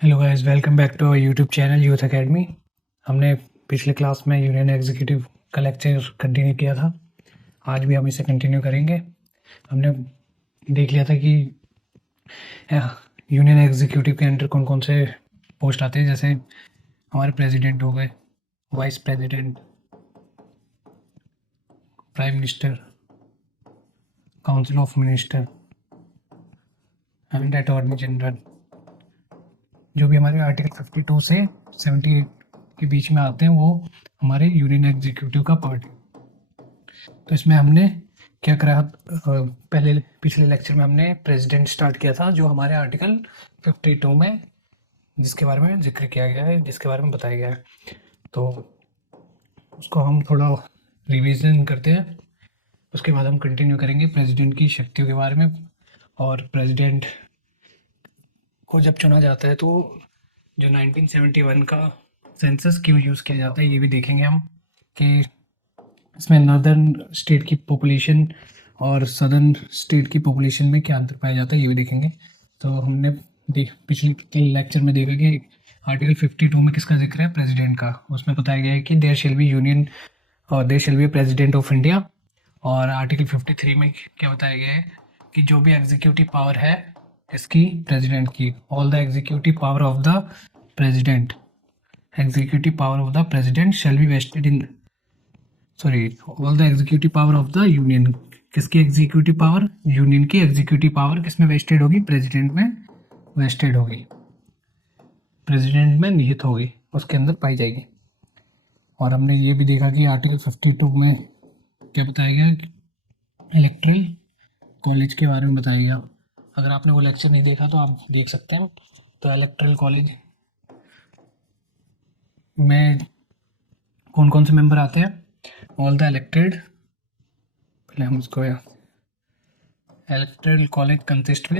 Hello guys, welcome back to our YouTube channel youth academy. हमने पिछले class में union executive का lecture continue किया था। आज भी हम इसे कंटिन्यू करेंगे। हमने देख लिया था कि यूनियन एग्जीक्यूटिव के अंडर कौन कौन से पोस्ट आते हैं। जैसे हमारे प्रेसिडेंट हो गए, vice president, prime minister, council of minister and attorney general. जो भी हमारे आर्टिकल 52 से 78 के बीच में आते हैं वो हमारे यूनियन एग्जीक्यूटिव का पार्ट है। तो इसमें हमने क्या करा, पहले पिछले लेक्चर में हमने प्रेसिडेंट स्टार्ट किया था, जो हमारे आर्टिकल 52 में जिसके बारे में जिक्र किया गया है, जिसके बारे में बताया गया है। तो उसको हम थोड़ा रिवीजन करते हैं। उसके बाद हम कंटिन्यू करेंगे प्रेसिडेंट की शक्तियों के बारे में, और प्रेसिडेंट को जब चुना जाता है तो जो 1971 का सेंसस क्यों यूज़ किया जाता है ये भी देखेंगे हम, कि इसमें नॉर्दर्न स्टेट की पॉपुलेशन और सदर्न स्टेट की पॉपुलेशन में क्या अंतर पाया जाता है ये भी देखेंगे। तो हमने पिछले लेक्चर में देखा कि आर्टिकल 52 में किसका जिक्र है, प्रेसिडेंट का। उसमें बताया गया है कि देयर शेल बी यूनियन और there shall be president of India. और आर्टिकल 53 में क्या बताया गया है कि जो भी एग्जीक्यूटिव पावर है इसकी, प्रेसिडेंट की, all the executive power of the president, executive power of the president shall be vested in all the executive power of the union. किसकी एग्जीक्यूटिव पावर? यूनियन की एग्जीक्यूटिव पावर किसमें vested होगी? President में vested होगी, president में निहित होगी, उसके अंदर पाई जाएगी। और हमने ये भी देखा कि आर्टिकल 52 में क्या बताया गया, इलेक्टोरल कॉलेज के बारे में बताया गया। अगर आपने वो लेक्चर नहीं देखा तो आप देख सकते हैं। तो इलेक्टोरल कॉलेज में कौन कौन से मेंबर आते हैं? ऑल द इलेक्टेड, पहले हम उसको, electoral college consist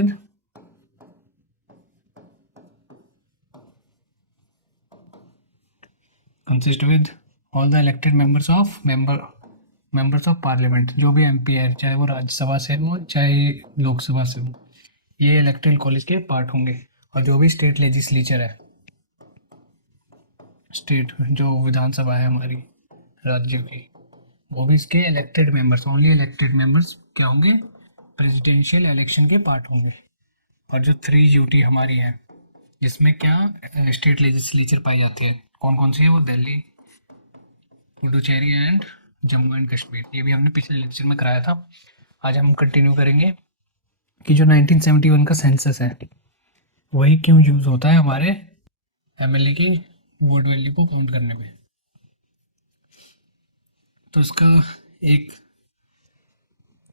with all the elected members of parliament. जो भी एमपी है, चाहे वो राज्यसभा से हो चाहे लोकसभा से हो, ये इलेक्टोरल कॉलेज के पार्ट होंगे। और जो भी स्टेट लेजिस्लेचर है, स्टेट जो विधानसभा है हमारी राज्य की, वो भी इसके elected members, only elected members क्या होंगे? प्रेसिडेंशियल इलेक्शन के पार्ट होंगे। और जो 3 यूटी हमारी है, जिसमें क्या स्टेट लेजिस्लेचर पाई जाती है, कौन कौन सी है वो? Delhi, Puducherry and Jammu and Kashmir. ये भी हमने पिछले लेक्चर में कराया था। आज हम कंटिन्यू करेंगे कि जो 1971 का सेंसस है वही क्यों यूज़ होता है हमारे एमएलए की वोट वैल्यू को काउंट करने में। तो इसका एक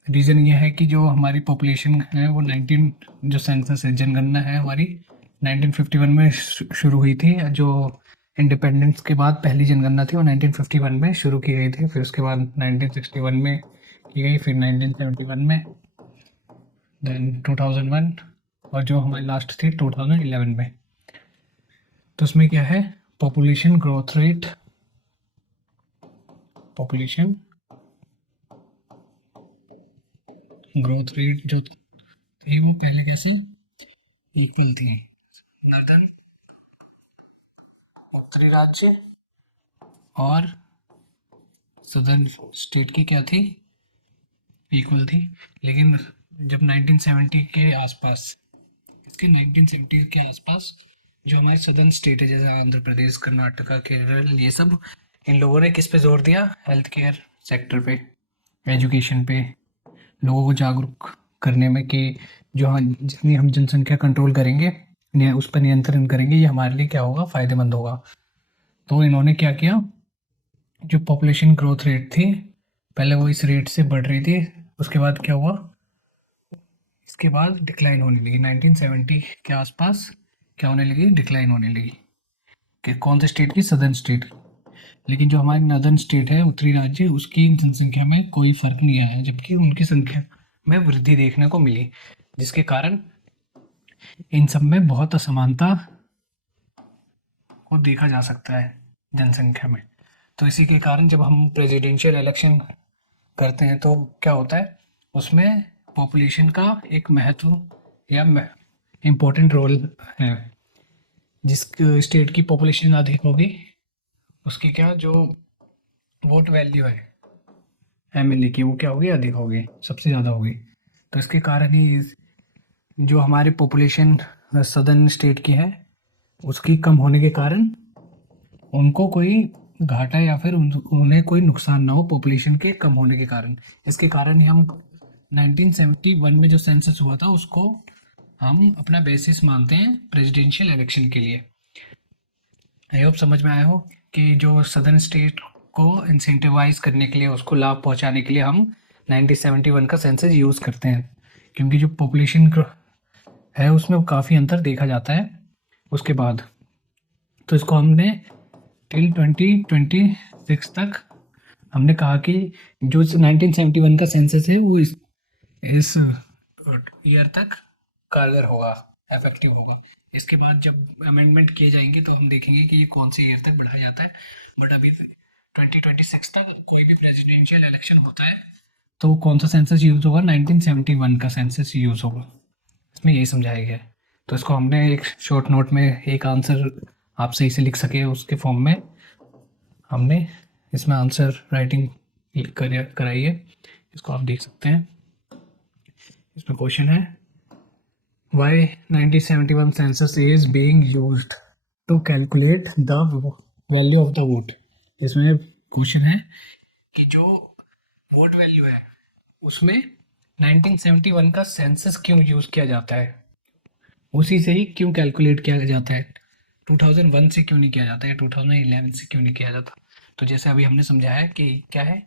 रीज़न ये है कि जो हमारी पॉपुलेशन है वो 19, जो सेंसस है, जनगणना है हमारी, 1951 में शुरू हुई थी। जो इंडिपेंडेंस के बाद पहली जनगणना थी वो 1951 में शुरू की गई थी, फिर उसके बाद 1961 में की गई, फिर 1971 में, देन 2001, और जो हमारी लास्ट थी 2011 में। तो उसमें क्या है, population growth rate, population growth rate जो थी वो पहले कैसे इक्वल थी। नॉर्दर्न, उत्तरी राज्य और सदर्न स्टेट की क्या थी? इक्वल थी। लेकिन जब 1970 के आसपास, इसके 1970 के आसपास जो हमारी सदर्न स्टेट है, जैसे आंध्र प्रदेश, कर्नाटका, केरल, ये सब, इन लोगों ने किस पे जोर दिया? हेल्थ केयर सेक्टर पे, एजुकेशन पे, लोगों को जागरूक करने में, कि जो जितनी हम जनसंख्या कंट्रोल करेंगे, उस पर नियंत्रण करेंगे, ये हमारे लिए क्या होगा? फायदेमंद होगा। तो इन्होंने क्या किया, जो पॉपुलेशन ग्रोथ रेट थी पहले वो इस रेट से बढ़ रही थी, उसके बाद क्या हुआ, इसके बाद डिक्लाइन होने लगी। 1970 के आसपास क्या होने लगी? डिक्लाइन होने लगी। कि कौन से स्टेट की? Southern state. लेकिन जो हमारी नॉर्दर्न स्टेट है, उत्तरी राज्य, उसकी जनसंख्या में कोई फर्क नहीं आया, जबकि उनकी संख्या में वृद्धि देखने को मिली, जिसके कारण इन सब में बहुत असमानता को देखा जा सकता है जनसंख्या में। तो इसी के कारण जब हम प्रेसिडेंशियल इलेक्शन करते हैं तो क्या होता है, उसमें पॉपुलेशन का एक महत्व या इम्पोर्टेंट रोल है। जिस स्टेट की पॉपुलेशन अधिक होगी उसकी क्या जो वोट वैल्यू है एमएलए की, वो क्या होगी, अधिक होगी, सबसे ज़्यादा होगी। तो इसके कारण ही जो हमारी पॉपुलेशन सदर्न स्टेट की है उसकी कम होने के कारण उनको कोई घाटा या फिर उन्हें कोई नुकसान ना हो पॉपुलेशन के कम होने के कारण। इसके कारण ही हम 1971 में जो सेंसस हुआ था उसको हम अपना बेसिस मानते हैं प्रेसिडेंशियल इलेक्शन के लिए। आई होप समझ में आया हो कि जो सदर्न स्टेट को इंसेंटिवाइज करने के लिए, उसको लाभ पहुंचाने के लिए हम 1971 का सेंसस यूज़ करते हैं, क्योंकि जो पॉपुलेशन है उसमें काफ़ी अंतर देखा जाता है उसके बाद। तो इसको हमने टिल 2026 तक हमने कहा कि जो 1971 का सेंसस है वो इस ईयर तक कारगर होगा, इफेक्टिव होगा। इसके बाद जब अमेंडमेंट किए जाएंगे तो हम देखेंगे कि ये कौन से ईयर तक बढ़ाया जाता है। बट अभी 2026 तक कोई भी प्रेसिडेंशियल इलेक्शन होता है तो कौन सा सेंसस यूज़ होगा, 1971 का सेंसस यूज़ होगा। इसमें यही समझाया गया है। तो इसको हमने एक शॉर्ट नोट में एक आंसर आप सही से लिख सके उसके फॉर्म में हमने इसमें आंसर राइटिंग कराई है। इसको आप देख सकते हैं। इसमें क्वेश्चन है why 1971 census is being used to calculate the value of the vote। इसमें क्वेश्चन है कि जो वोट वैल्यू है उसमें 1971 का सेंसस क्यों यूज किया जाता है, उसी से ही क्यों कैलकुलेट किया जाता है, 2001 से क्यों नहीं किया जाता है, 2011 से क्यों नहीं किया जाता। तो जैसे अभी हमने समझाया कि क्या है,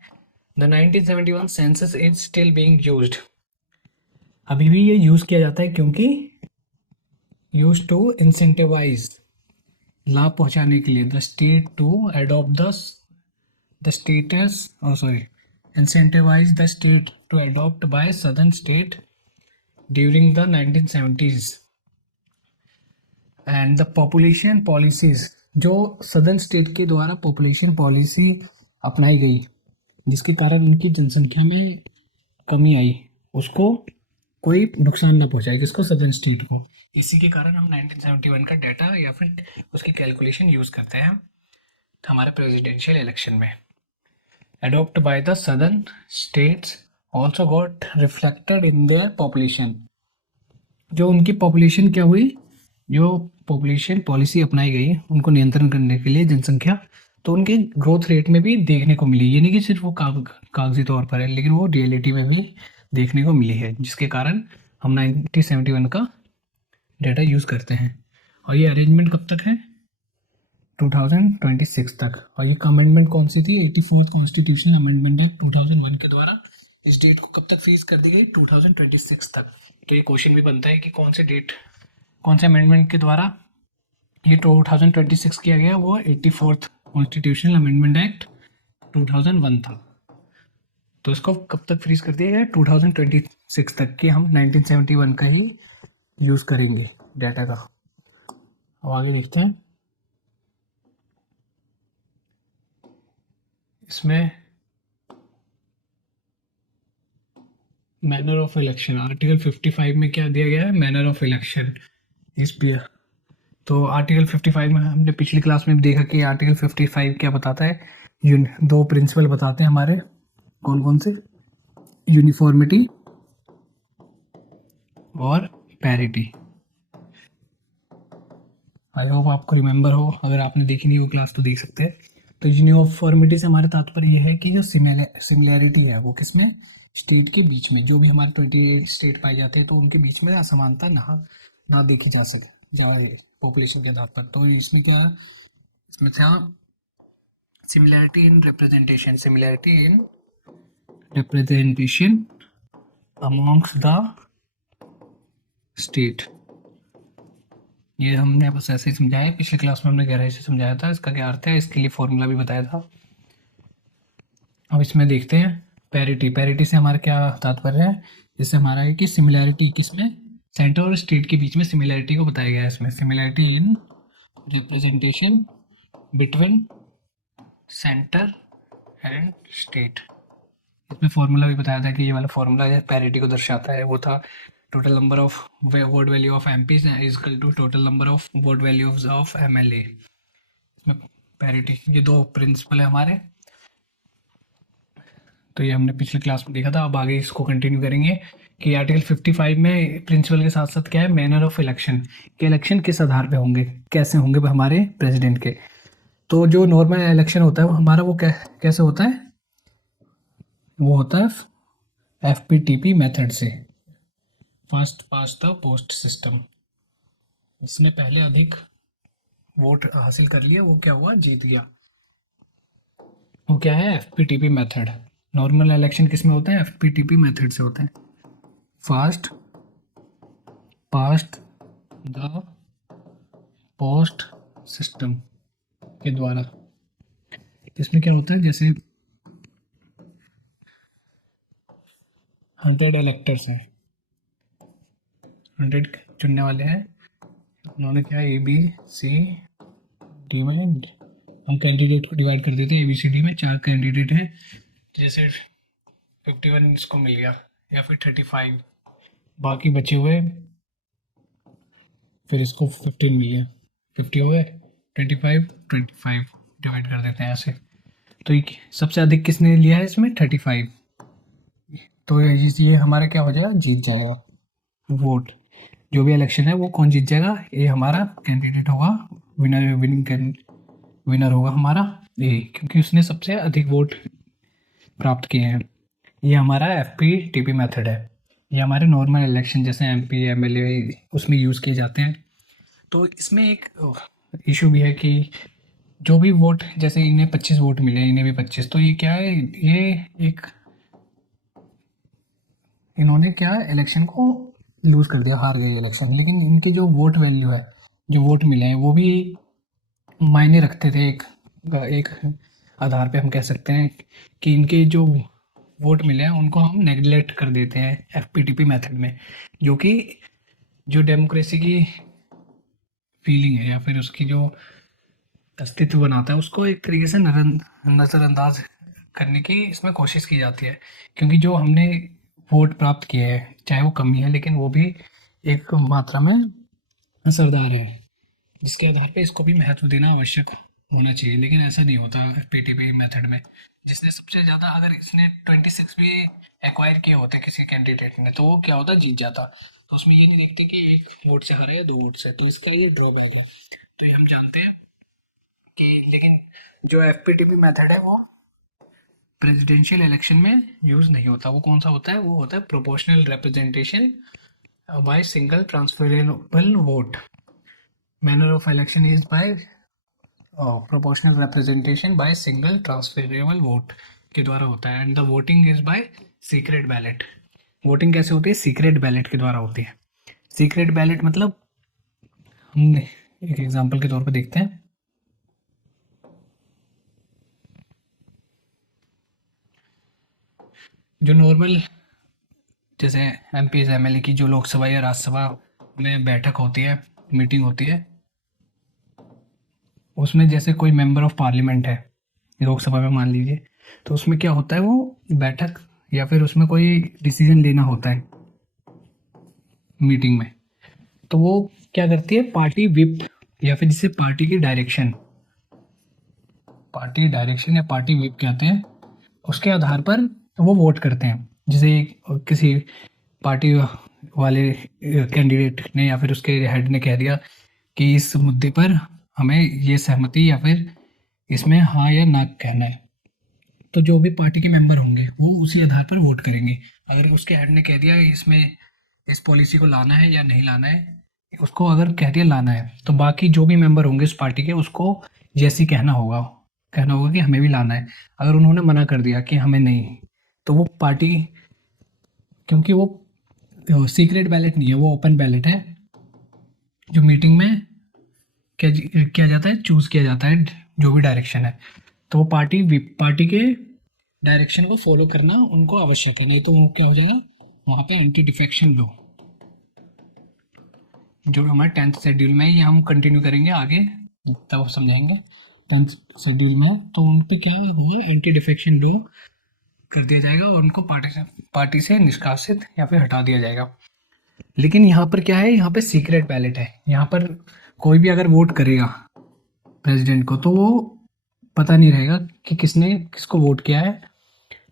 the 1971 census is still being used, अभी भी ये यूज किया जाता है क्योंकि यूज टू इंसेंटिवाइज, लाभ पहुंचाने के लिए, the state to adopt the status sorry incentivize the state to adopt by southern state during the 1970s and the population policies, जो सदर्न स्टेट के द्वारा पॉपुलेशन पॉलिसी अपनाई गई जिसके कारण उनकी जनसंख्या में कमी आई, उसको कोई नुकसान ना पहुंचाए जिसको सदर्न स्टेट को। इसी के कारण हम 1971 का डाटा या फिर उसकी कैलकुलेशन यूज करते हैं हमारे प्रेसिडेंशियल इलेक्शन में। adopted by the southern states also got reflected in their population, जो उनकी पॉपुलेशन क्या हुई, जो पॉपुलेशन पॉलिसी अपनाई गई उनको नियंत्रण करने के लिए जनसंख्या, तो उनके ग्रोथ रेट में भी देखने को मिली। ये नहीं कि सिर्फ वो कागजी तौर पर है, लेकिन वो रियलिटी में भी देखने को मिली है, जिसके कारण हम 1971 का डेटा यूज़ करते हैं। और ये अरेंजमेंट कब तक है, 2026 तक। और ये अमेंडमेंट कौन सी थी, 84th कॉन्स्टिट्यूशनल अमेंडमेंट एक्ट 2001 के द्वारा इस डेट को कब तक फ्रीज कर दी गई, 2026 तक। तो ये क्वेश्चन भी बनता है कि कौन से डेट, कौन से अमेंडमेंट के द्वारा ये 2026 किया गया, वो 84th कॉन्स्टिट्यूशनल अमेंडमेंट एक्ट 2001 था। तो इसको कब तक फ्रीज कर दिया गया, 2026 तक के हम 1971 का ही यूज़ करेंगे डाटा का। अब आगे देखते हैं। इसमें मैनर ऑफ इलेक्शन, आर्टिकल 55 में क्या दिया गया है, मैनर ऑफ इलेक्शन इस पे। तो आर्टिकल 55 में हमने पिछली क्लास में भी देखा कि आर्टिकल 55 क्या बताता है, दो प्रिंसिपल बताते हैं हमारे, कौन कौन से, यूनिफॉर्मिटी और पैरिटी। आई होप आपको रिमेंबर हो, अगर आपने देखी नहीं वो क्लास तो देख सकते हैं। तो यूनिफॉर्मिटी से हमारा तात्पर्य यह है कि जो सिमिलैरिटी है वो किसमें, स्टेट के बीच में, जो भी हमारे 28 स्टेट पाए जाते हैं तो उनके बीच में असमानता ना देखी जा सके जाए पॉपुलेशन के आधार पर। तो इसमें क्या है, इसमें था similarity in representation, amongst the state. ये हमने बस ऐसे ही समझाया, पिछले क्लास में हमने गहराई से समझाया था इसका क्या अर्थ है, इसके लिए फॉर्मूला भी बताया था। अब इसमें देखते हैं पैरिटी से हमारा क्या तात्पर्य है। इससे हमारा है कि सिमिलैरिटी किसमें, सेंटर और स्टेट के बीच में सिमिलैरिटी को बताया गया है। इसमें similarity in representation between centre and state. इसमें फॉर्मूला भी बताया था कि ये वाला फॉर्मूला पैरिटी को दर्शाता है, वो था total number of vote value of MPs is equal to total number of vote value of MLA. इसमें पैरिटी, ये दो प्रिंसिपल है हमारे। तो ये हमने पिछले क्लास में देखा था, अब आगे इसको कंटिन्यू करेंगे कि आर्टिकल 55 में प्रिंसिपल के साथ साथ क्या है, मैनर ऑफ इलेक्शन, कि इलेक्शन किस आधार पे होंगे, कैसे होंगे हमारे प्रेसिडेंट के। तो जो नॉर्मल इलेक्शन होता है वो हमारा वो कैसे होता है, वो होता है FPTP मेथड से, first past the post system. इसने पहले अधिक वोट हासिल कर लिया, वो क्या हुआ, जीत गया। वो क्या है, FPTP मेथड। नॉर्मल इलेक्शन किस में होता है, FPTP मेथड से होता है, fast past the post system के द्वारा। इसमें क्या होता है, जैसे 100 इलेक्टर्स हैं, 100 चुनने वाले हैं, उन्होंने क्या ABCD में हम कैंडिडेट को डिवाइड कर देते हैं, ABCD में 4 कैंडिडेट हैं, जैसे 51 इसको मिल गया या फिर 35, बाकी बचे हुए फिर इसको 15 मिल गया, 50 हो गए, 25 डिवाइड कर देते हैं ऐसे। तो ये सबसे अधिक किसने लिया है इसमें, 35। तो ये हमारा क्या हो जाएगा, जीत जाएगा वोट। जो भी इलेक्शन है वो कौन जीत जाएगा, ये हमारा कैंडिडेट होगा, विनर होगा हमारा ये, क्योंकि उसने सबसे अधिक वोट प्राप्त किए हैं। ये हमारा FPTP मेथड है। ये हमारे नॉर्मल इलेक्शन जैसे MP MLA उसमें यूज़ किए जाते हैं। तो इसमें एक इशू भी है कि जो भी वोट, जैसे इन्हें 25 वोट मिले, इन्हें भी 25, तो ये क्या है, ये एक इन्होंने क्या इलेक्शन को लूज कर दिया, हार गए इलेक्शन, लेकिन इनके जो वोट वैल्यू है, जो वोट मिले हैं वो भी मायने रखते थे। एक आधार पे हम कह सकते हैं कि इनके जो वोट मिले हैं उनको हम नेग्लेक्ट कर देते हैं FPTP मेथड में, जो कि जो डेमोक्रेसी की फीलिंग है या फिर उसकी जो अस्तित्व बनाता है उसको एक तरीके से नज़रअंदाज करने की इसमें कोशिश की जाती है। क्योंकि जो हमने वोट प्राप्त किए हैं, चाहे वो कमी है, लेकिन वो भी एक मात्रा में असरदार है, जिसके आधार पे इसको भी महत्व देना आवश्यक होना चाहिए। लेकिन ऐसा नहीं होता FPTP मेथड में। जिसने सबसे ज़्यादा, अगर इसने 26 भी एक्वायर किए होते किसी कैंडिडेट ने, तो वो क्या होता, जीत जाता। तो उसमें ये नहीं देखते कि 1 वोट से हारा या 2 वोट से, तो इसका ये ड्रॉबैक है। तो ये हम जानते हैं कि, लेकिन जो FPTP मेथड है वो प्रेसिडेंशियल इलेक्शन में यूज़ नहीं होता। वो कौन सा होता है, वो होता है proportional representation by single transferable vote. Manner of election is by proportional representation by single transferable vote के द्वारा होता है। And the voting is by secret ballot. Voting कैसे होती है, सीक्रेट बैलेट के द्वारा होती है। सीक्रेट बैलेट मतलब, हमने एक एग्जांपल के तौर पर देखते हैं। जो नॉर्मल जैसे MP MLA की जो लोकसभा या राज्यसभा में बैठक होती है, मीटिंग होती है, उसमें जैसे कोई मेंबर ऑफ पार्लियामेंट है लोकसभा में मान लीजिए, तो उसमें क्या होता है, वो बैठक या फिर उसमें कोई डिसीजन लेना होता है मीटिंग में, तो वो क्या करती है, पार्टी विप या फिर जिसे पार्टी की डायरेक्शन या पार्टी विप कहते हैं, उसके आधार पर वो वोट करते हैं। जैसे किसी पार्टी वाले कैंडिडेट ने या फिर उसके हेड ने कह दिया कि इस मुद्दे पर हमें ये सहमति या फिर इसमें हाँ या ना कहना है, तो जो भी पार्टी के मेंबर होंगे वो उसी आधार पर वोट करेंगे। अगर उसके हेड ने कह दिया इसमें इस पॉलिसी को लाना है या नहीं लाना है, उसको अगर कह दिया लाना है, तो बाकी जो भी मेंबर होंगे उस पार्टी के, उसको जैसे कहना होगा कि हमें भी लाना है। अगर उन्होंने मना कर दिया कि हमें नहीं, तो वो पार्टी, क्योंकि वो सीक्रेट बैलेट नहीं है, वो ओपन बैलेट है, जो मीटिंग में क्या किया जाता है, चूज़ किया जाता है जो भी डायरेक्शन है, तो वो पार्टी के डायरेक्शन को फॉलो करना उनको आवश्यक है। नहीं तो वो क्या हो जाएगा, वहाँ पे एंटी डिफेक्शन लो, जो हमारे 10th शेड्यूल में, ये हम कंटिन्यू करेंगे आगे तब समझाएंगे। 10th शेड्यूल में तो उन पे क्या हुआ, एंटी डिफेक्शन लो कर दिया जाएगा और उनको पार्टी से निष्कासित या फिर हटा दिया जाएगा। लेकिन यहाँ पर क्या है, यहाँ पे सीक्रेट बैलेट है। यहाँ पर कोई भी अगर वोट करेगा प्रेसिडेंट को तो वो पता नहीं रहेगा कि किसने किसको वोट किया है।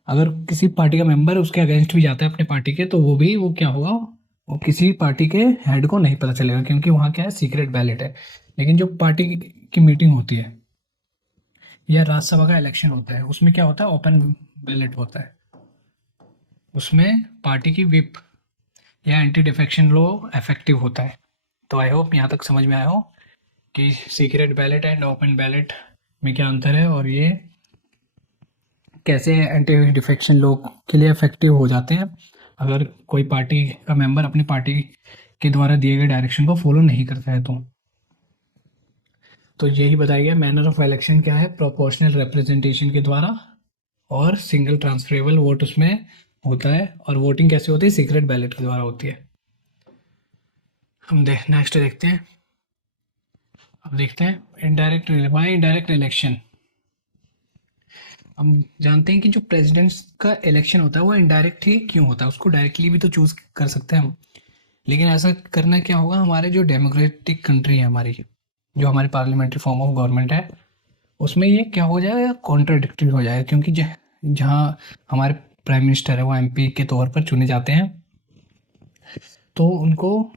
अगर किसी पार्टी का मेंबर उसके अगेंस्ट भी जाता है अपने पार्टी के, तो वो क्या होगा, वो किसी पार्टी के हेड को नहीं पता चलेगा, क्योंकि वहाँ क्या है, सीक्रेट बैलेट है। लेकिन जो पार्टी की मीटिंग होती है या राज्यसभा का इलेक्शन होता है, उसमें क्या होता है, ओपन बैलेट होता है। उसमें पार्टी की विप या एंटी डिफेक्शन लॉ इफेक्टिव होता है। तो आई होप यहाँ तक समझ में आया हो कि secret ballot and open ballot में क्या अंतर है, और ये कैसे एंटी डिफेक्शन लॉ के लिए इफेक्टिव हो जाते हैं अगर कोई पार्टी का मेंबर अपनी पार्टी के द्वारा दिए गए डायरेक्शन को फॉलो नहीं करता है। तो यही बताया गया। मैनर ऑफ इलेक्शन क्या है, प्रोपोर्शनल रिप्रेजेंटेशन के द्वारा, और सिंगल ट्रांसफरेबल वोट उसमें होता है। और वोटिंग कैसे होती है, सीक्रेट बैलेट के द्वारा होती है। हम नेक्स्ट देखते हैं। अब देखते हैं इनडायरेक्ट इलेक्शन। हम जानते हैं कि जो प्रेसिडेंट का इलेक्शन होता है वो इनडायरेक्ट ही क्यों होता है, उसको डायरेक्टली भी तो चूज कर सकते हैं हम। लेकिन ऐसा करना क्या होगा, हमारे जो डेमोक्रेटिक कंट्री है हमारी, जो हमारी पार्लियामेंट्री फॉर्म ऑफ गवर्नमेंट है, उसमें ये क्या हो जाएगा, कॉन्ट्राडिक्टरी हो जाएगा। क्योंकि जहाँ हमारे प्राइम मिनिस्टर है वो एमपी के तौर पर चुने जाते हैं, तो उनको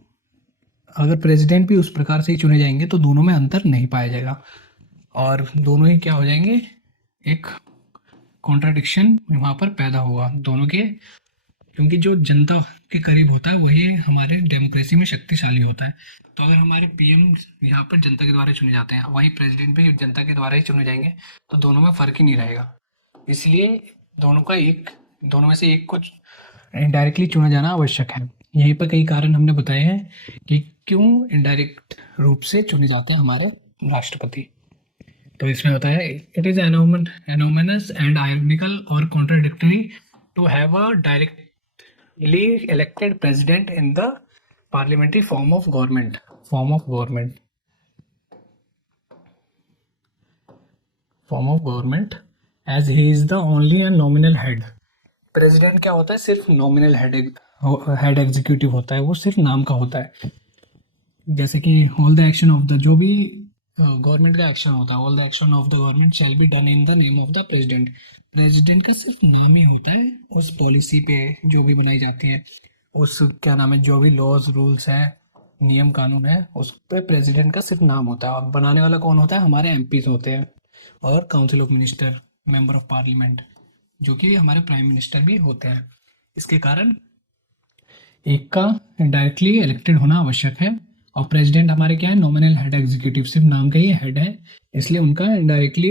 अगर प्रेसिडेंट भी उस प्रकार से ही चुने जाएंगे तो दोनों में अंतर नहीं पाया जाएगा, और दोनों ही क्या हो जाएंगे, एक कॉन्ट्राडिक्शन वहाँ पर पैदा होगा दोनों के। क्योंकि जो जनता के करीब होता है वही हमारे डेमोक्रेसी में शक्तिशाली होता है। तो अगर हमारे पीएम यहाँ पर जनता के द्वारा चुने जाते हैं, वहीं प्रेसिडेंट भी जनता के द्वारा ही चुने जाएंगे, तो दोनों में फ़र्क ही नहीं रहेगा। इसलिए दोनों में से एक को इनडायरेक्टली चुना जाना आवश्यक है। यहीं पर कई कारण हमने बताए हैं कि क्यों इनडायरेक्ट रूप से चुने जाते हैं हमारे राष्ट्रपति। तो इसमें होता है, it is anomalous and ironical और contradictory to have a directly elected president in the parliamentary form of government as he is the only and nominal head. President क्या होता है, सिर्फ नॉमिनल हेड एग्जीक्यूटिव होता है, वो सिर्फ नाम का होता है। जैसे कि all the action of the, जो भी गवर्नमेंट का एक्शन होता है, all the action of the government shall be done in the name of the president. President का सिर्फ नाम ही होता है उस पॉलिसी पे जो भी बनाई जाती है, उस क्या नाम है, जो भी लॉज रूल्स हैं, नियम कानून है, उस पे प्रेसिडेंट का सिर्फ नाम होता है। और बनाने वाला कौन होता है, हमारे एमपीज होते हैं, और council of minister, member of parliament, जो कि हमारे प्राइम मिनिस्टर भी होते हैं। इसके कारण एक का डायरेक्टली इलेक्टेड होना आवश्यक है, और प्रेसिडेंट हमारे क्या है, नॉमिनल हेड एग्जीक्यूटिव, सिर्फ नाम का ही हेड है, इसलिए उनका डायरेक्टली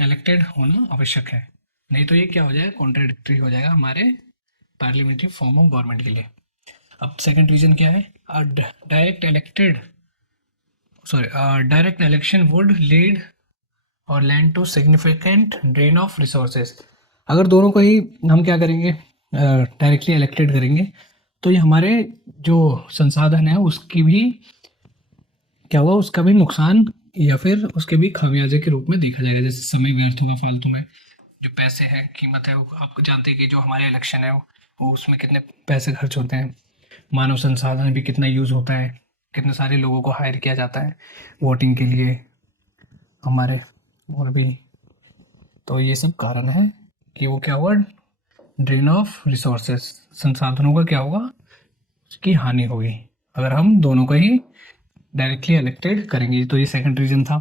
इलेक्टेड होना आवश्यक है। नहीं तो ये क्या हो जाएगा, कॉन्ट्राडिक्टरी हो जाएगा हमारे पार्लियामेंट्री फॉर्म ऑफ गवर्नमेंट के लिए। अब सेकंड रीजन क्या है, डायरेक्ट इलेक्शन वुड लीड और land to significant drain of resources. अगर दोनों को ही हम क्या करेंगे, डायरेक्टली इलेक्टेड करेंगे, तो ये हमारे जो संसाधन है उसकी भी क्या होगा, उसका भी नुकसान या फिर उसके भी खामियाजे के रूप में देखा जाएगा। जैसे समय व्यर्थ होगा फालतू में, जो पैसे हैं, कीमत है, आपको जानते हैं कि जो हमारे इलेक्शन है वो उसमें कितने पैसे खर्च होते हैं, मानव संसाधन भी कितना यूज़ होता है, कितने सारे लोगों को हायर किया जाता है वोटिंग के लिए हमारे, और भी। तो ये सब कारण है कि वो क्या हुआ, ड्रेन ऑफ रिसोर्सेज, संसाधनों का क्या होगा, उसकी हानि होगी अगर हम दोनों को ही डायरेक्टली इलेक्टेड करेंगे। तो ये सेकंड रीजन था।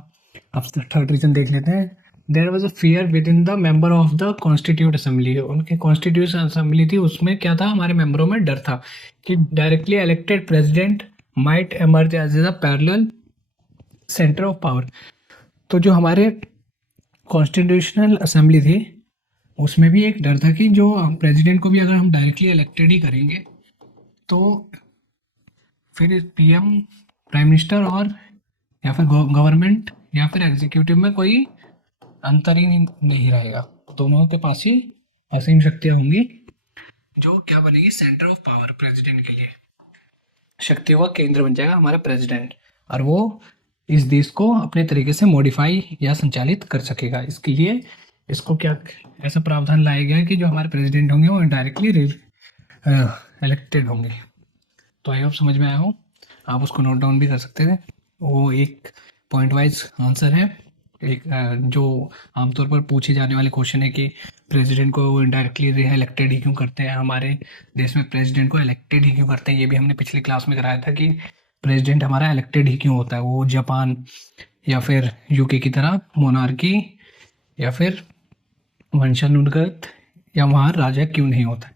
अब थर्ड रीजन देख लेते हैं। There was a fear within the member of the constitute assembly. उनकी कॉन्स्टिट्यूशन असेंबली थी, उसमें क्या था, हमारे मेंबरों में डर था कि directly elected president might emerge as a parallel centre of power. तो जो हमारे कॉन्स्टिट्यूशनल असेंबली थी उसमें भी एक डर था कि जो प्रेसिडेंट को भी अगर हम डायरेक्टली इलेक्टेड ही करेंगे तो फिर पीएम, प्राइम मिनिस्टर और या फिर गवर्नमेंट या फिर एग्जीक्यूटिव में कोई अंतर ही नहीं रहेगा, दोनों के पास ही असीम शक्तियाँ होंगी, जो क्या बनेगी, सेंटर ऑफ पावर। प्रेसिडेंट के लिए शक्तियों का केंद्र बन जाएगा हमारा प्रेसिडेंट, और वो इस देश को अपने तरीके से मॉडिफाई या संचालित कर सकेगा। इसके लिए इसको क्या ऐसा प्रावधान लाया गया है कि जो हमारे प्रेसिडेंट होंगे वो डायरेक्टली इलेक्टेड होंगे। तो आई होप समझ में आया हो। आप उसको नोट डाउन भी कर सकते थे। वो एक पॉइंट वाइज आंसर है। एक जो आमतौर पर पूछे जाने वाले क्वेश्चन है कि प्रेसिडेंट को डायरेक्टली री इलेक्टेड ही क्यों करते हैं, हमारे देश में प्रेसिडेंट को इलेक्टेड ही क्यों करते हैं। ये भी हमने पिछली क्लास में कराया था कि प्रेसिडेंट हमारा इलेक्टेड ही क्यों होता है। वो जापान या फिर यूके की तरह मोनार्की या फिर वंशानुगत या वहाँ राजा क्यों नहीं होता।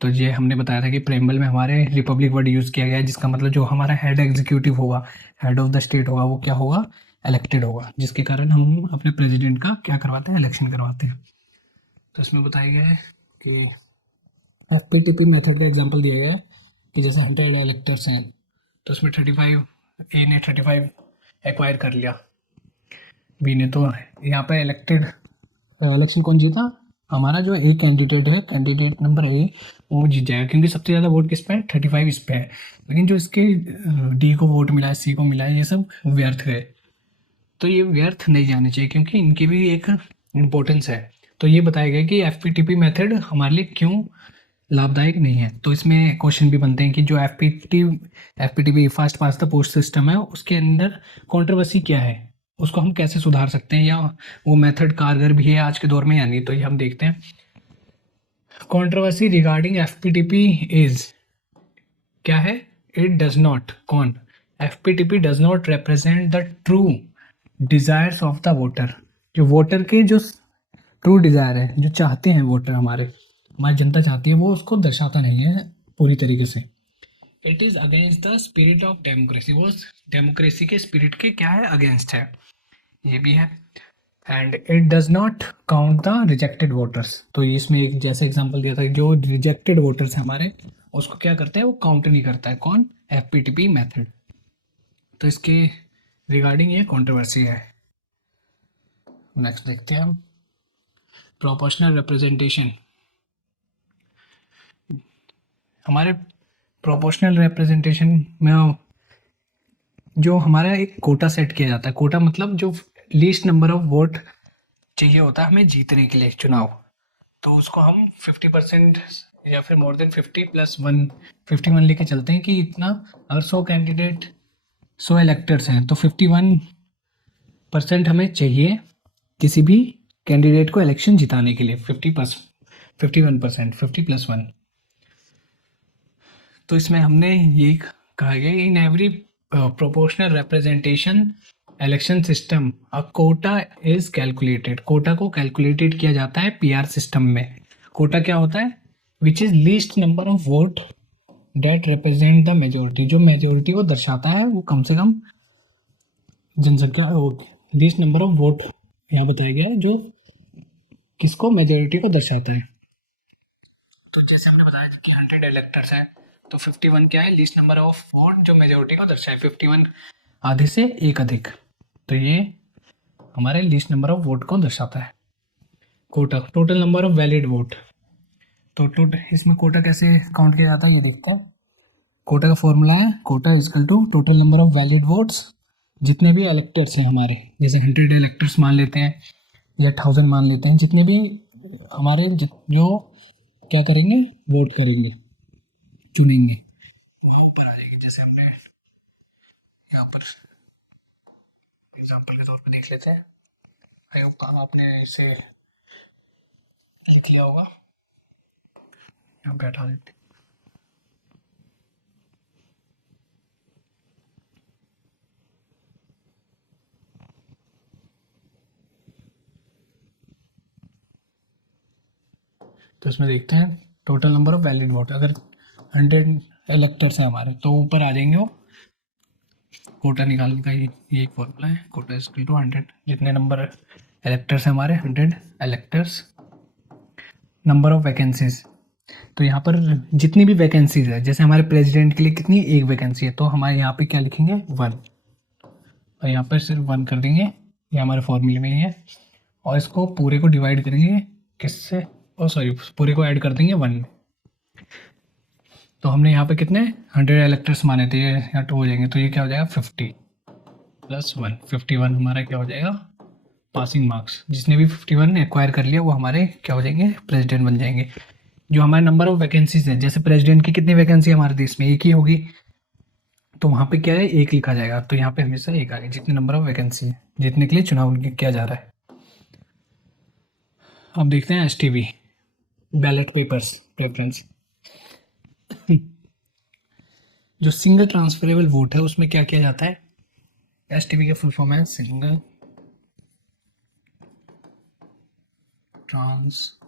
तो ये हमने बताया था कि प्रेम्बल में हमारे रिपब्लिक वर्ड यूज़ किया गया है, जिसका मतलब जो हमारा हेड एग्जीक्यूटिव होगा, हेड ऑफ द स्टेट होगा, वो क्या होगा, इलेक्टेड होगा, जिसके कारण हम अपने प्रेसिडेंट का क्या करवाते हैं, इलेक्शन करवाते हैं। तो इसमें बताया गया है कि FPTP मेथड का एग्जांपल दिया गया है कि जैसे 100 इलेक्टर्स हैं तो उसमें 35 ए ने 35 एक्वायर कर लिया, बी ने, तो यहाँ पे इलेक्शन कौन जीता, हमारा जो एक कैंडिडेट है, कैंडिडेट नंबर ए, वो जीत जाएगा क्योंकि सबसे ज़्यादा वोट किस पे है, 35 इस पे है। लेकिन जो इसके डी को वोट मिला है, सी को मिला है, ये सब व्यर्थ गए। तो ये व्यर्थ नहीं जाने चाहिए क्योंकि इनकी भी एक इम्पोर्टेंस है। तो ये बताया गया कि FPTP मेथड हमारे लिए क्यों लाभदायक नहीं है। तो इसमें क्वेश्चन भी बनते हैं कि जो FPTP fast pass the post system है, उसके अंदर कंट्रोवर्सी क्या है, उसको हम कैसे सुधार सकते हैं, या वो मेथड कारगर भी है आज के दौर में या नहीं। तो ये हम देखते हैं। कंट्रोवर्सी रिगार्डिंग FPTP इज क्या है, इट डज नॉट कौन, FPTP does not represent the true desires of the voter. जो वोटर के जो ट्रू डिजायर है, जो चाहते हैं वोटर, हमारी जनता चाहती है, वो उसको दर्शाता नहीं है पूरी तरीके से। It is against the spirit of democracy, वो डेमोक्रेसी के स्पिरिट के क्या है, अगेंस्ट है, ये भी है। And it does not count the rejected voters. तो इसमें एक जैसे एग्जांपल दिया था, जो रिजेक्टेड वोटर्स हैं हमारे, उसको क्या करते हैं, वो काउंट नहीं करता है, कौन, FPTP मेथड। तो इसके रिगार्डिंग ये कंट्रोवर्सी है। नेक्स्ट देखते हैं हम, प्रोपोर्शनल रिप्रेजेंटेशन। हमारे प्रोपोर्शनल रिप्रेजेंटेशन में जो हमारा एक कोटा सेट किया जाता है, कोटा मतलब जो लीस्ट नंबर ऑफ वोट चाहिए होता है हमें जीतने के लिए चुनाव, तो उसको हम 50% या फिर मोर देन 50 + 1 51 लेके चलते हैं कि इतना, अगर 100 कैंडिडेट 100 इलेक्टर्स हैं तो 51% हमें चाहिए किसी भी कैंडिडेट को इलेक्शन जिताने के लिए। 51%, 50 + 1। तो इसमें हमने यही कहा गया, in every proportional representation election system a quota is calculated. Quota को कैलकुलेटेड किया जाता है PR सिस्टम में। कोटा क्या होता है, which is least number of vote that represent the majority. जो मेजोरिटी को दर्शाता है, वो कम से कम जनसंख्या, लीस्ट नंबर ऑफ वोट यहाँ बताया गया है जो किसको, मेजोरिटी को दर्शाता है। तो जैसे हमने बताया कि 100 इलेक्टर्स हैं तो 51 क्या है, लीस्ट नंबर ऑफ वोट जो मेजोरिटी को दर्शाए, 51 आधे से एक अधिक। तो ये हमारे लीस्ट नंबर ऑफ वोट को दर्शाता है। Quota, total number of valid vote. तो इसमें कोटा कैसे काउंट किया जाता है ये देखते हैं। कोटा का फॉर्मूला है, quota is equal to total number of valid votes, जितने भी इलेक्टर्स हैं हमारे, जैसे 100 इलेक्टर्स मान लेते हैं या 1000 मान लेते हैं, जितने भी हमारे जो क्या करेंगे, वोट करेंगे, चुनेंगे, ऊपर आ जाएगी। जैसे हमने यहाँ पर एग्जाम्पल के तौर पर देख लेते हैं, आई होप आपने इसे लिख लिया होगा, यहाँ पे हटा देते। तो इसमें देखते हैं total number of valid vote, अगर 100 इलेक्टर्स हैं हमारे तो ऊपर आ जाएंगे वो, कोटा निकालने का ये एक फॉर्मूला है, कोटा इज इक्वल टू 100, जितने नंबर इलेक्टर्स हैं हमारे 100 इलेक्टर्स, नंबर ऑफ वैकेंसीज। तो यहाँ पर जितनी भी वैकेंसीज है, जैसे हमारे प्रेसिडेंट के लिए कितनी, एक वैकेंसी है, तो हमारे यहाँ पे क्या लिखेंगे, 1, और यहाँ पर सिर्फ 1 कर देंगे, ये हमारे फॉर्मूले में ही है। और इसको पूरे को डिवाइड करेंगे किससे, ओ सॉरी, पूरे को ऐड कर देंगे 1 में। तो हमने यहाँ पे कितने 100 इलेक्टर्स माने थे, यहाँ 2 हो जाएंगे, तो ये क्या हो जाएगा 50 + 1, 51 हमारा क्या हो जाएगा, पासिंग मार्क्स। जिसने भी 51 एक्वायर कर लिया वो हमारे क्या हो जाएंगे, प्रेसिडेंट बन जाएंगे। जो हमारे नंबर ऑफ वैकेंसीज हैं, जैसे प्रेसिडेंट की कितनी वैकेंसी है हमारे देश में, एक ही होगी, तो वहाँ पे क्या है, एक लिखा जाएगा। तो यहाँ पे हमेशा एक आएगा, जितने नंबर ऑफ वैकेंसी है, जितने के लिए चुनाव किया जा रहा है। अब देखते हैं एसटीबी, बैलेट पेपर्स प्रेफरेंस। जो सिंगल ट्रांसफरेबल वोट है उसमें क्या किया जाता है, एसटीबी का फुल फॉर्म है सिंगल ट्रांसफरेबल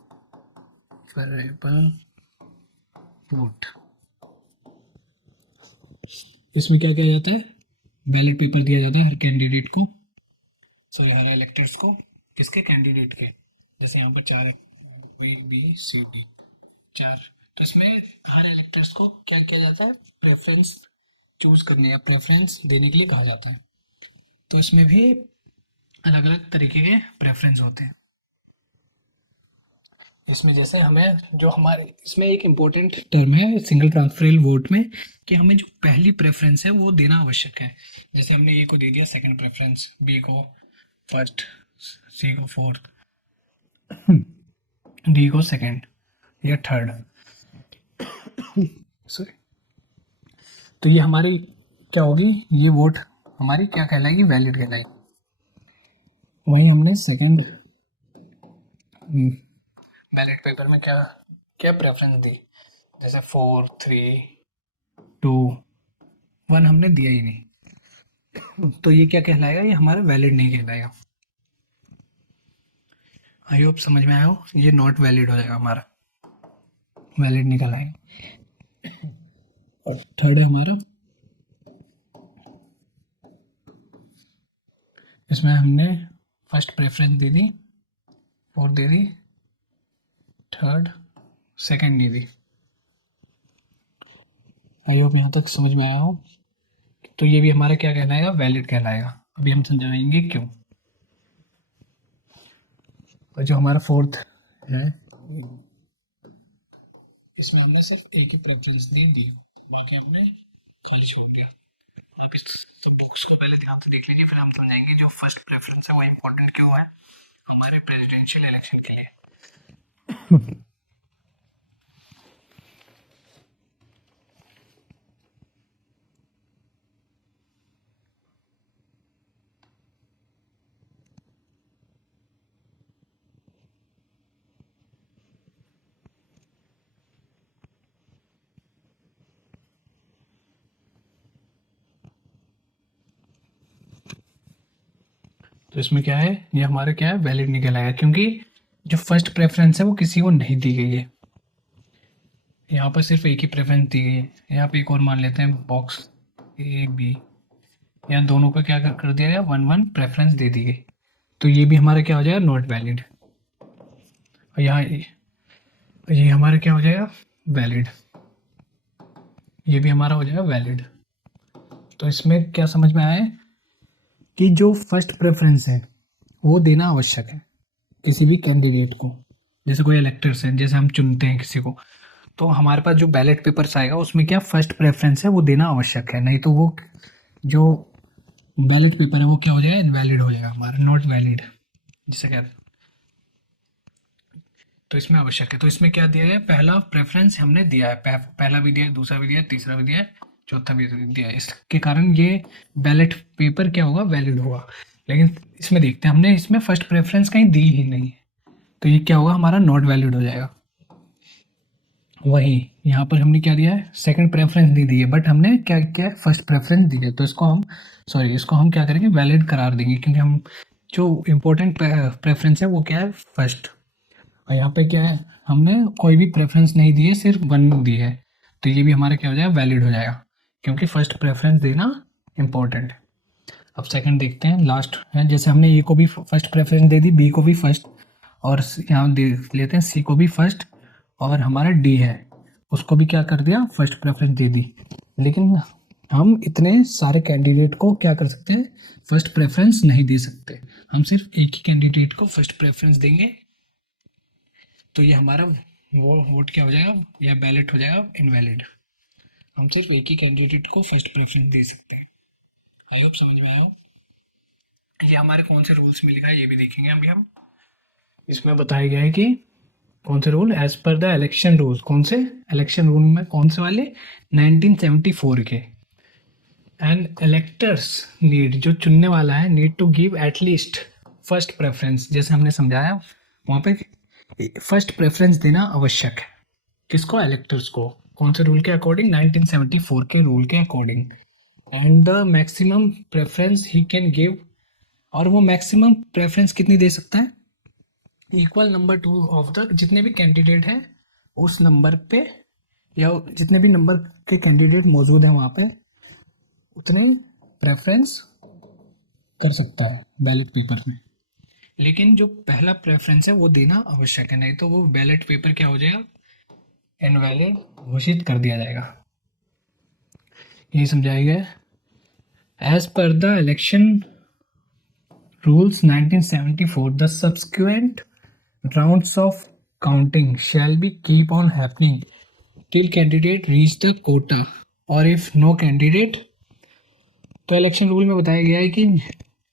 वोट। इसमें क्या किया जाता है, बैलेट पेपर दिया जाता है हर कैंडिडेट को, सॉरी हर इलेक्टर्स को, किसके, कैंडिडेट के। जैसे यहाँ पर चार है, ए बी सी डी, चार। तो इसमें हर इलेक्टर्स को क्या किया जाता है, प्रेफरेंस चूज करने या प्रेफरेंस देने के लिए कहा जाता है। तो इसमें भी अलग अलग तरीके के प्रेफरेंस होते हैं। इसमें जैसे हमें जो हमारे इसमें एक इम्पोर्टेंट टर्म है सिंगल ट्रांसफरेबल वोट में, कि हमें जो पहली प्रेफरेंस है वो देना आवश्यक है। जैसे हमने ए को दे दिया सेकंड प्रेफरेंस, बी को फर्स्ट, सी को फोर्थ, डी को सेकंड या थर्ड, सॉरी। तो ये हमारी क्या होगी, ये वोट हमारी क्या कहलाएगी, वैलिड कहलाएगी। वहीं हमने सेकंड बैलेट पेपर में क्या क्या प्रेफरेंस दी, जैसे 4 3 2 1 हमने दिया ही नहीं, तो ये क्या कहलाएगा, ये हमारा वैलिड नहीं कहलाएगा। आई होप समझ में आया हो, ये नॉट वैलिड हो जाएगा हमारा, वैलिड निकल आएगा। और थर्ड है हमारा, इसमें हमने फर्स्ट प्रेफरेंस दे दी, फोर्थ दे दी, थर्ड, सेकंड नहीं दी। आई होप यहाँ तक समझ में आया हो। तो ये भी हमारा क्या कहलाएगा, वैलिड कहलाएगा। अभी हम समझाएंगे क्यों। और जो हमारा फोर्थ है, इसमें हमने सिर्फ एक ही प्रेफरेंस दी, बाकी हमने खाली छोड़ दिया। आप उसको पहले ध्यान से देख लीजिए, फिर हम समझाएंगे जो फर्स्ट प्रेफरेंस है वो इम्पोर्टेंट क्यों है हमारे प्रेसिडेंशियल इलेक्शन के लिए। तो इसमें क्या है, ये हमारा क्या है, वैलिड निकल आएगा, क्योंकि जो फर्स्ट प्रेफरेंस है वो किसी को नहीं दी गई है। यहाँ पर सिर्फ एक ही प्रेफरेंस दी गई है। यहाँ पे एक और मान लेते हैं बॉक्स ए बी, यहाँ दोनों को क्या कर दिया गया, 1 1 प्रेफरेंस दे दी गई। तो ये भी हमारा क्या हो जाएगा, नॉट वैलिड। और यहाँ ये हमारा क्या हो जाएगा, वैलिड। ये भी हमारा हो जाएगा वैलिड। तो इसमें क्या समझ में आया है कि जो फर्स्ट प्रेफरेंस है वो देना आवश्यक है किसी भी कैंडिडेट को। जैसे कोई इलेक्टर्स हैं, जैसे हम चुनते हैं किसी को, तो हमारे पास जो बैलेट पेपर्स आएगा उसमें क्या फर्स्ट प्रेफरेंस है वो देना आवश्यक है, नहीं तो वो जो बैलेट पेपर है वो क्या हो जाएगा, इनवैलिड हो जाएगा हमारा, नॉट वैलिड जिसे कहते हैं। तो इसमें आवश्यक है। तो इसमें क्या दिया गया, पहला प्रेफरेंस हमने दिया है, पहला भी दिया है, दूसरा भी दिया है, तीसरा भी दिया है, चौथा भी दिया है। इसके कारण ये बैलेट पेपर क्या होगा, वैलिड होगा। लेकिन इसमें देखते हैं, हमने इसमें फर्स्ट प्रेफरेंस कहीं दी ही नहीं, तो ये क्या होगा, हमारा नॉट वैलिड हो जाएगा। वही यहाँ पर हमने क्या दिया है, सेकंड प्रेफरेंस नहीं दी है, बट हमने क्या किया है, फर्स्ट प्रेफरेंस दी है, तो इसको हम क्या करेंगे, वैलिड करार देंगे, क्योंकि हम जो इम्पोर्टेंट प्रेफरेंस है वो क्या है, फर्स्ट। और यहाँ पे क्या है, हमने कोई भी प्रेफरेंस नहीं दी है, सिर्फ 1 दी है, तो ये भी हमारा क्या हो जाएगा, वैलिड हो जाएगा, क्योंकि फर्स्ट प्रेफरेंस देना इम्पोर्टेंट है। अब सेकंड देखते हैं, लास्ट है, जैसे हमने ए को भी फर्स्ट प्रेफरेंस दे दी, बी को भी फर्स्ट, और यहाँ देख लेते हैं सी को भी फर्स्ट, और हमारा डी है उसको भी क्या कर दिया, फर्स्ट प्रेफरेंस दे दी। लेकिन हम इतने सारे कैंडिडेट को क्या कर सकते हैं, फर्स्ट प्रेफरेंस नहीं दे सकते, हम सिर्फ एक ही कैंडिडेट को फर्स्ट प्रेफरेंस देंगे। तो ये हमारा वो वोट क्या हो जाएगा, या बैलेट हो जाएगा इनवैलिड। हम सिर्फ एक ही कैंडिडेट को फर्स्ट प्रेफरेंस दे सकते हैं। आई होप समझ में आया हो। ये हमारे कौन से रूल्स में लिखा है ये भी देखेंगे अभी हम। इसमें बताया गया है कि कौन से rule? As per the election rule. कौन से इलेक्शन रूल में? कौन से वाले? 1974 के। एंड इलेक्टर्स नीड, जो चुनने वाला है, need to give at least first preference, जैसे हमने समझाया वहाँ पे फर्स्ट प्रेफरेंस देना आवश्यक है। किसको? इलेक्टर्स को। कौन से रूल के अकॉर्डिंग? 1974 के रूल के according. And the maximum preference he can give, और वो मैक्सिमम प्रेफरेंस कितनी दे सकता है? Equal number two of the, जितने भी कैंडिडेट हैं उस नंबर पे, या जितने भी नंबर के कैंडिडेट मौजूद हैं वहाँ पे, उतने प्रेफरेंस कर सकता है बैलेट पेपर में। लेकिन जो पहला प्रेफरेंस है वो देना आवश्यक है, नहीं तो वो बैलेट पेपर क्या हो जाएगा? इनवैलिड घोषित कर दिया जाएगा। यही समझाया गया है। As per the election rules 1974, the subsequent rounds of counting shall be keep on happening till candidate reach the quota, or if no candidate। तो इलेक्शन रूल में बताया गया है कि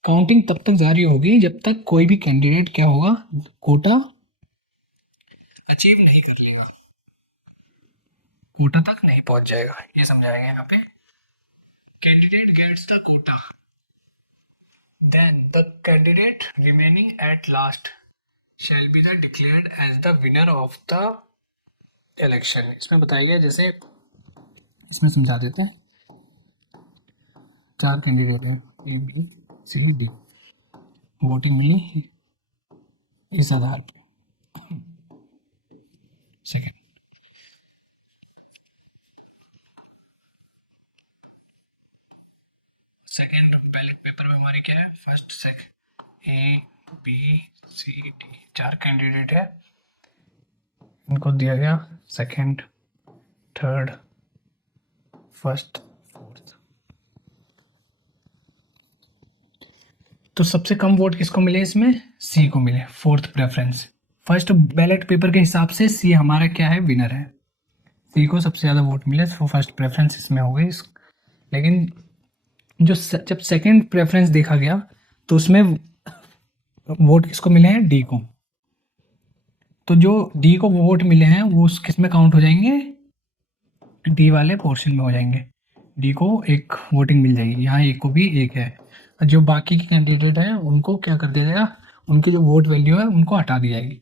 काउंटिंग तब तक जारी होगी जब तक कोई भी कैंडिडेट क्या होगा? कोटा अचीव नहीं कर लेगा, कोटा तक नहीं पहुंच जाएगा। ये समझाया गया यहाँ पे। Candidate gets the quota, then the candidate remaining at last shall be the declared as the winner of the election। इसमें बताया गया, जैसे इसमें समझा देते हैं। 4 कैंडिडेट हैं, A B C D, voting मिली इस आधार पर। सेकेंड सेकेंड बैलेट पेपर में हमारी क्या है? First second, A B C D, 4 candidate है, इनको दिया गया सेकंड, थर्ड, फर्स्ट, फोर्थ। तो सबसे कम वोट किसको मिले इसमें? सी को मिले, fourth preference. First ballot paper के हिसाब से सी हमारा क्या है? विनर है। सी को सबसे ज़्यादा वोट मिले तो फर्स्ट प्रेफरेंस इसमें हो गई। लेकिन जो जब सेकंड प्रेफरेंस देखा गया तो उसमें वोट किसको मिले हैं? डी को। तो जो डी को वोट मिले हैं वो किस में काउंट हो जाएंगे? डी वाले पोर्शन में हो जाएंगे। डी को एक वोटिंग मिल जाएगी, यहाँ ए को भी एक है। जो बाकी के कैंडिडेट हैं उनको क्या कर दिया जाएगा? उनकी जो वोट वैल्यू है उनको हटा दी जाएगी।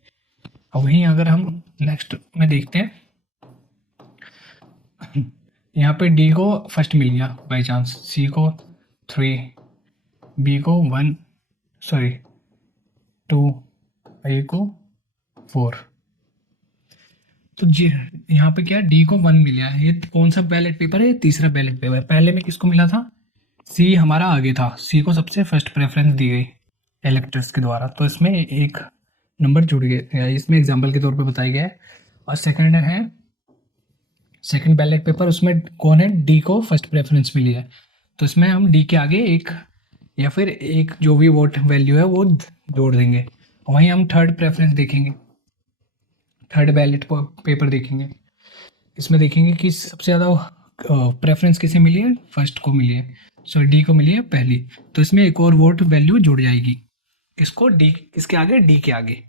और वहीं अगर हम नेक्स्ट में देखते हैं, यहाँ पे डी को फर्स्ट मिल गया बाई चांस, सी को 3, बी को 1, सॉरी 2, ए को 4। तो जी यहाँ पे क्या? डी को 1 मिला है। ये कौन सा बैलेट पेपर है? ये तीसरा बैलेट पेपर। पहले में किसको मिला था? सी हमारा आगे था, सी को सबसे फर्स्ट प्रेफरेंस दी गई इलेक्टर्स के द्वारा, तो इसमें एक नंबर जुड़ गया, इसमें एग्जाम्पल के तौर पे बताया गया है। और सेकंड है सेकंड बैलेट पेपर, उसमें कौन है? डी को फर्स्ट प्रेफरेंस मिली है, तो इसमें हम डी के आगे एक या फिर एक जो भी वोट वैल्यू है वो जोड़ देंगे। वहीं हम थर्ड प्रेफरेंस देखेंगे, थर्ड बैलेट पेपर देखेंगे। इसमें देखेंगे कि सबसे ज़्यादा प्रेफरेंस किसे मिली है? फर्स्ट को मिली है, सॉरी डी को मिली है पहली। तो इसमें एक और वोट वैल्यू जुड़ जाएगी, किसको? डी, किसके आगे? डी के आगे।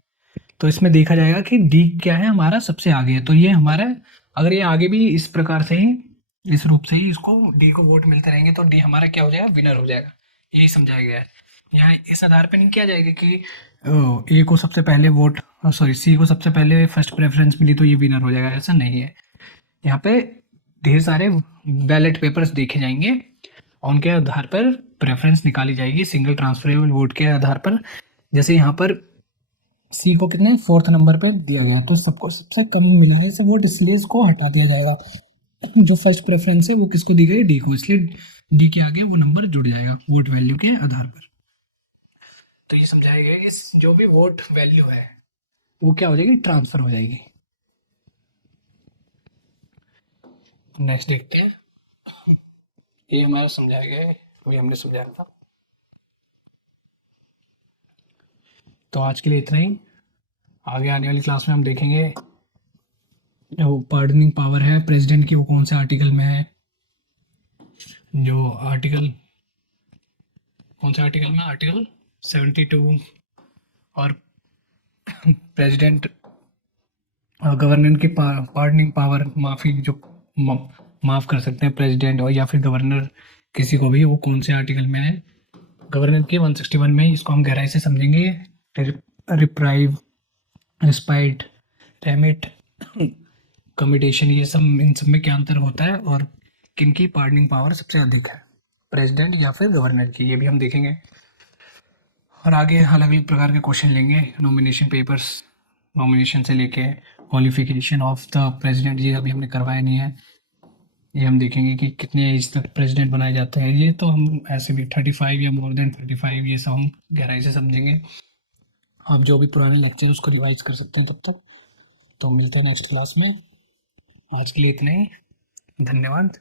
तो इसमें देखा जाएगा कि डी क्या है? हमारा सबसे आगे है। तो ये हमारा, अगर ये आगे भी इस प्रकार से ही, इस रूप से ही इसको डी को वोट मिलते रहेंगे तो डी हमारा क्या हो जाएगा? विनर हो जाएगा। यही समझाया गया है। यहाँ इस आधार पर नहीं किया जाएगा कि ए को सबसे पहले वोट, सॉरी सी को सबसे पहले फर्स्ट प्रेफरेंस मिली तो ये विनर हो जाएगा, ऐसा नहीं है। यहाँ पे ढेर सारे बैलेट पेपर्स देखे जाएंगे और उनके आधार पर प्रेफरेंस निकाली जाएगी सिंगल ट्रांसफरेबल वोट के आधार पर। जैसे यहाँ पर सी को कितने? 4th नंबर पे दिया गया, तो सबको सबसे कम मिला है सब वोट, इसलिए इसको हटा दिया जाएगा। जो फर्स्ट प्रेफरेंस है वो किसको दी गई? डी को, इसलिए डी के आगे वो नंबर जुड़ जाएगा वोट वैल्यू के आधार पर। तो ये समझाया गया कि जो भी वोट वैल्यू है वो क्या हो जाएगी? ट्रांसफर हो जाएगी। नेक्स्ट देखते हैं। ये हमारा समझाया गया है, वही हमने समझाया था। तो आज के लिए इतना ही। आगे आने वाली क्लास में हम देखेंगे जो पार्डनिंग पावर है प्रेसिडेंट की वो कौन से आर्टिकल में है। जो आर्टिकल, कौन से आर्टिकल में? आर्टिकल 72। और प्रेसिडेंट गवर्नर की पार्डनिंग पावर, माफ़ी जो माफ़ कर सकते हैं प्रेसिडेंट और या फिर गवर्नर किसी को भी, वो कौन से आर्टिकल में है? गवर्नर के 161 में। इसको हम गहराई से समझेंगे। रिप्राइव, रिस्पाइट, रेमिट, कमिटेशन, ये सब, इन सब में क्या अंतर होता है और किन की पार्डनिंग पावर सबसे अधिक है, प्रेसिडेंट या फिर गवर्नर की, ये भी हम देखेंगे। और आगे अलग अलग प्रकार के क्वेश्चन लेंगे। नॉमिनेशन पेपर्स, नॉमिनेशन से लेके क्वालिफिकेशन ऑफ द प्रेसिडेंट, ये अभी हमने करवाया नहीं है। ये हम देखेंगे कि कितने एज तक प्रेसिडेंट बनाए जाते हैं। ये तो हम ऐसे भी 35 या मोर देन 35, ये सब हम गहराई से समझेंगे। आप जो भी पुराने लेक्चर उसको रिवाइज कर सकते हैं तब तक। तो मिलते हैं नेक्स्ट क्लास में। आज के लिए इतना ही। धन्यवाद।